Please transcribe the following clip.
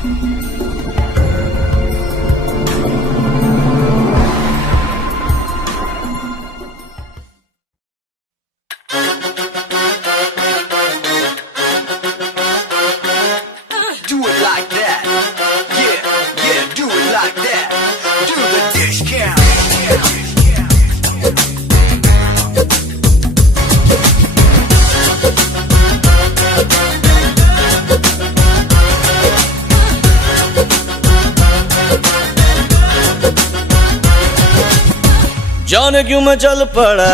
Do it like that. Yeah, yeah, do it like that. Do the dish count. जाने क्यों मैं चल पड़ा।